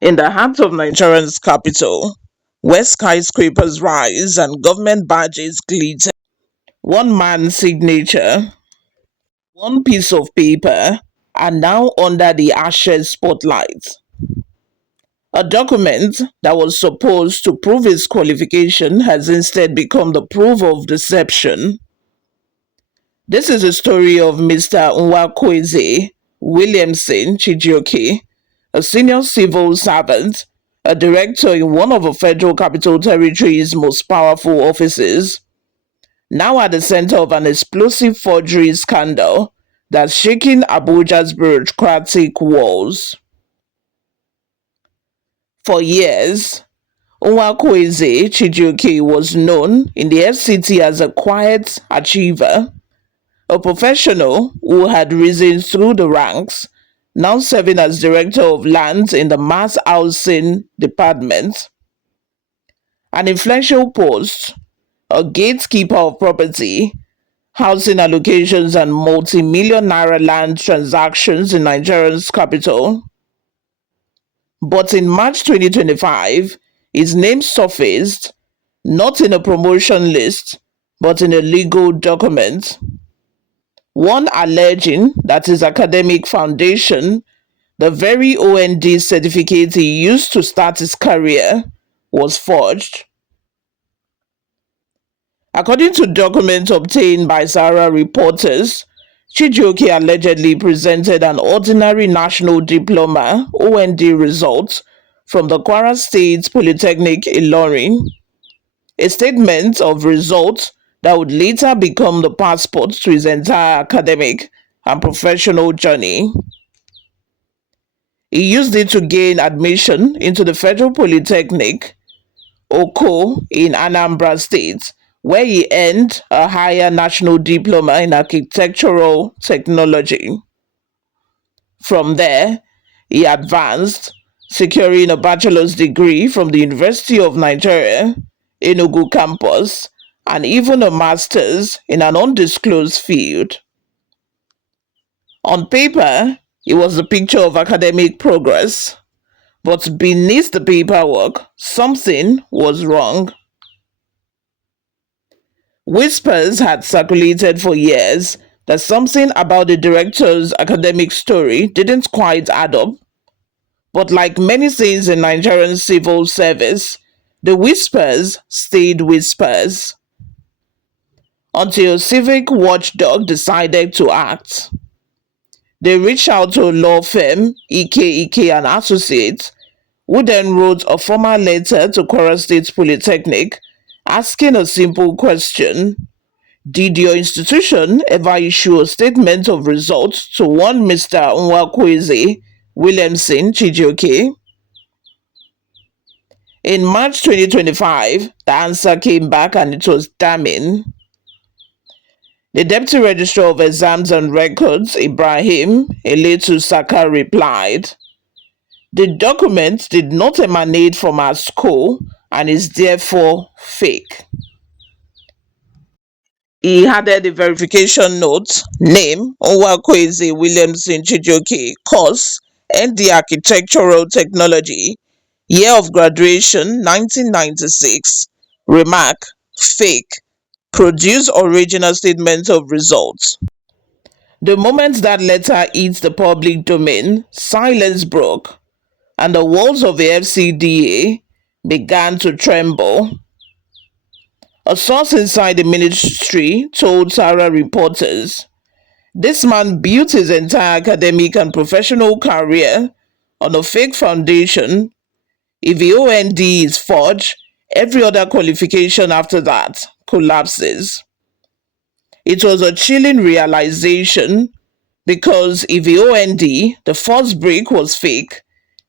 In the heart of Nigeria's capital, where skyscrapers rise and government badges glitter, one man's signature, one piece of paper, are now under the ashes spotlight. A document that was supposed to prove his qualification has instead become the proof of deception. This is the story of Mr. Nwankwoeze Williamson Chijioke, a senior civil servant, a director in one of the Federal Capital Territory's most powerful offices, now at the center of an explosive forgery scandal that's shaking Abuja's bureaucratic walls. For years, Nwankwoeze Chijioke was known in the Fcta as a quiet achiever, a professional who had risen through the ranks, now serving as director of lands in the mass housing department. An influential post, a gatekeeper of property, housing allocations, and multi-million naira land transactions in Nigeria's capital. But in March 2025, his name surfaced not in a promotion list, but in a legal document. One alleging that his academic foundation, the very OND certificate he used to start his career, was forged. According to documents obtained by Sahara reporters, Chijioke allegedly presented an ordinary national diploma (OND) result from the Kwara State Polytechnic Ilorin, a statement of results that would later become the passport to his entire academic and professional journey. He used it to gain admission into the Federal Polytechnic, Oko, in Anambra State, where he earned a higher national diploma in architectural technology. From there, he advanced, securing a bachelor's degree from the University of Nigeria, Enugu campus, and even a master's in an undisclosed field. On paper, it was a picture of academic progress, but beneath the paperwork, something was wrong. Whispers had circulated for years that something about the director's academic story didn't quite add up. But like many things in Nigerian civil service, the whispers stayed whispers until a civic watchdog decided to act. They reached out to a law firm, Ike and Associates, who then wrote a formal letter to Kwara State Polytechnic asking a simple question: did your institution ever issue a statement of results to one Mr. Nwankwoeze Williamson Chijioke? In March 2025, the answer came back and it was damning. The Deputy Registrar of Exams and Records, Ibrahim Eletu Saka, replied, "The document did not emanate from our school and is therefore fake." He added the verification note: name Nwankwoeze Williamson Chijioke, course ND Architectural Technology, year of graduation 1996, remark fake, produce original statement of results. The moment that letter hit the public domain, silence broke, and the walls of the FCDA began to tremble. A source inside the ministry told Sahara reporters, "This man built his entire academic and professional career on a fake foundation. If the OND is forged, every other qualification after that collapses." It was a chilling realization, because if the OND, the first brick, was fake,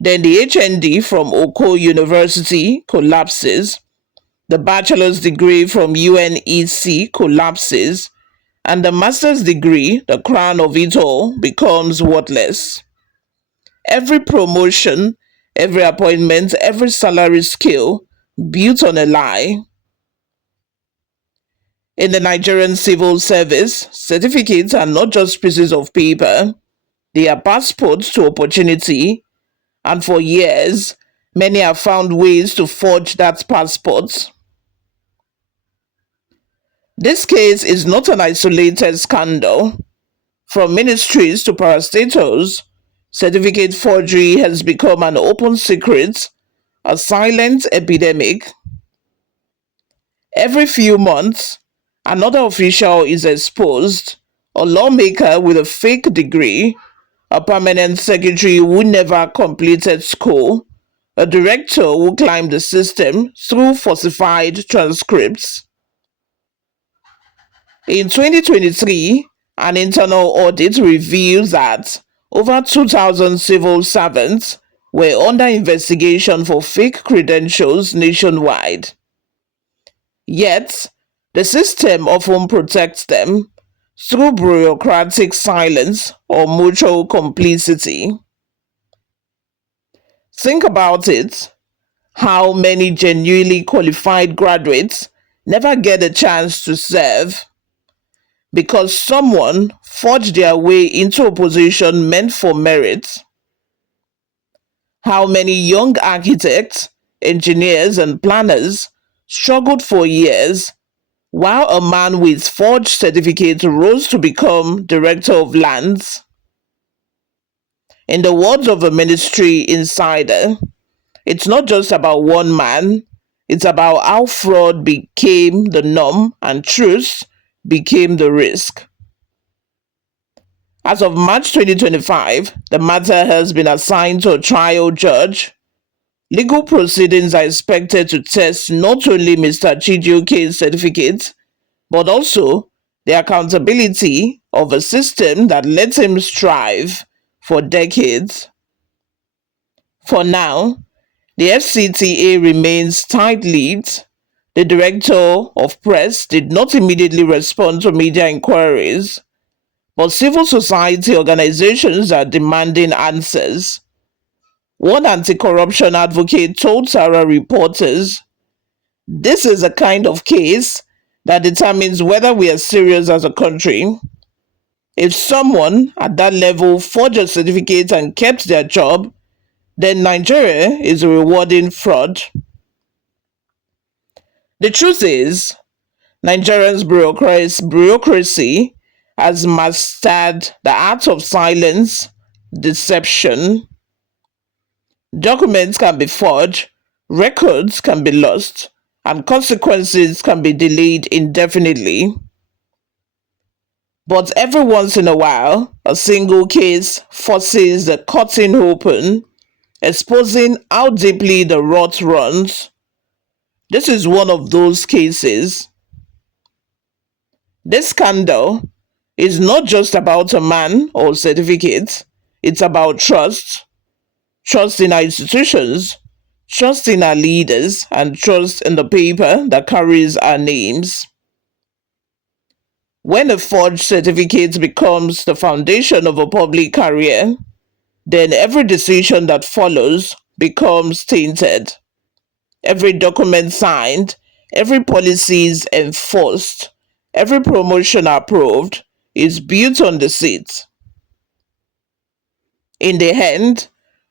then the HND from Oko University collapses, the bachelor's degree from UNEC collapses, and the master's degree, the crown of it all, becomes worthless. Every promotion, every appointment, every salary scale built on a lie. In the Nigerian civil service, certificates are not just pieces of paper, they are passports to opportunity, And for years, many have found ways to forge that passport. This case is not an isolated scandal. From ministries to parastatals, certificate forgery has become an open secret, a silent epidemic. Every few months, another official is exposed, a lawmaker with a fake degree, a permanent secretary who never completed school, a director who climbed the system through falsified transcripts. In 2023, an internal audit revealed that over 2,000 civil servants were under investigation for fake credentials nationwide. Yet, the system often protects them through bureaucratic silence or mutual complicity. Think about it. How many genuinely qualified graduates never get a chance to serve because someone forged their way into a position meant for merit? How many young architects, engineers, and planners struggled for years while a man with forged certificates rose to become director of lands? In the words of a ministry insider, it's not just about one man, it's about how fraud became the norm and truth became the risk. As of March 2025, the matter has been assigned to a trial judge. Legal proceedings are expected to test not only Mr. Chijioke's certificate, but also the accountability of a system that let him strive for decades. For now, the Fcta remains tight-lipped. The director of press did not immediately respond to media inquiries, but civil society organizations are demanding answers. One anti-corruption advocate told Sarah reporters, "This is a kind of case that determines whether we are serious as a country. If someone at that level forged a certificate and kept their job, then Nigeria is rewarding fraud." The truth is, Nigeria's bureaucracy has mastered the art of silence, deception. Documents can be forged, records can be lost, and consequences can be delayed indefinitely. But every once in a while, a single case forces the curtain open, exposing how deeply the rot runs. This is one of those cases. This scandal is not just about a man or certificate, it's about trust. Trust in our institutions, trust in our leaders, and trust in the paper that carries our names. When a forged certificate becomes the foundation of a public career, then every decision that follows becomes tainted. Every document signed, every policy is enforced, every promotion approved is built on deceit. In the end,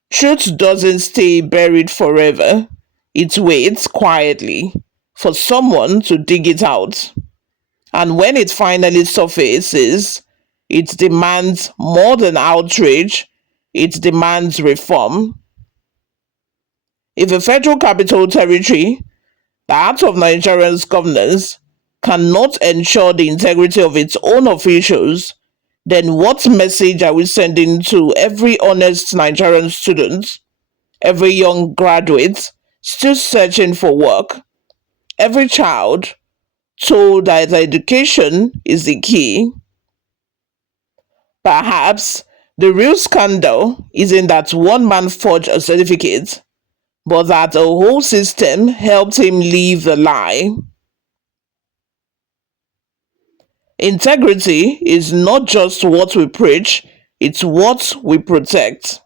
truth doesn't stay buried forever. It waits quietly for someone to dig it out. And when it finally surfaces, it demands more than outrage, it demands reform. If a federal capital territory, the heart of Nigeria's governance, cannot ensure the integrity of its own officials, then what message are we sending to every honest Nigerian student, every young graduate still searching for work, every child told that education is the key? Perhaps the real scandal isn't that one man forged a certificate, but that a whole system helped him live the lie. Integrity is not just what we preach, it's what we protect.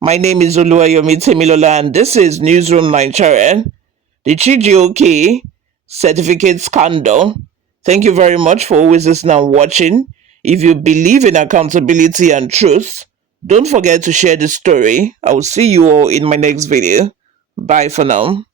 My name is Oluwayomi Temilola, and this is Newsroom Nigeria, the Chijioke certificate scandal. Thank you very much for always listening and watching. If you believe in accountability and truth, Don't forget to share this story. I will see you all in my next video. Bye for now.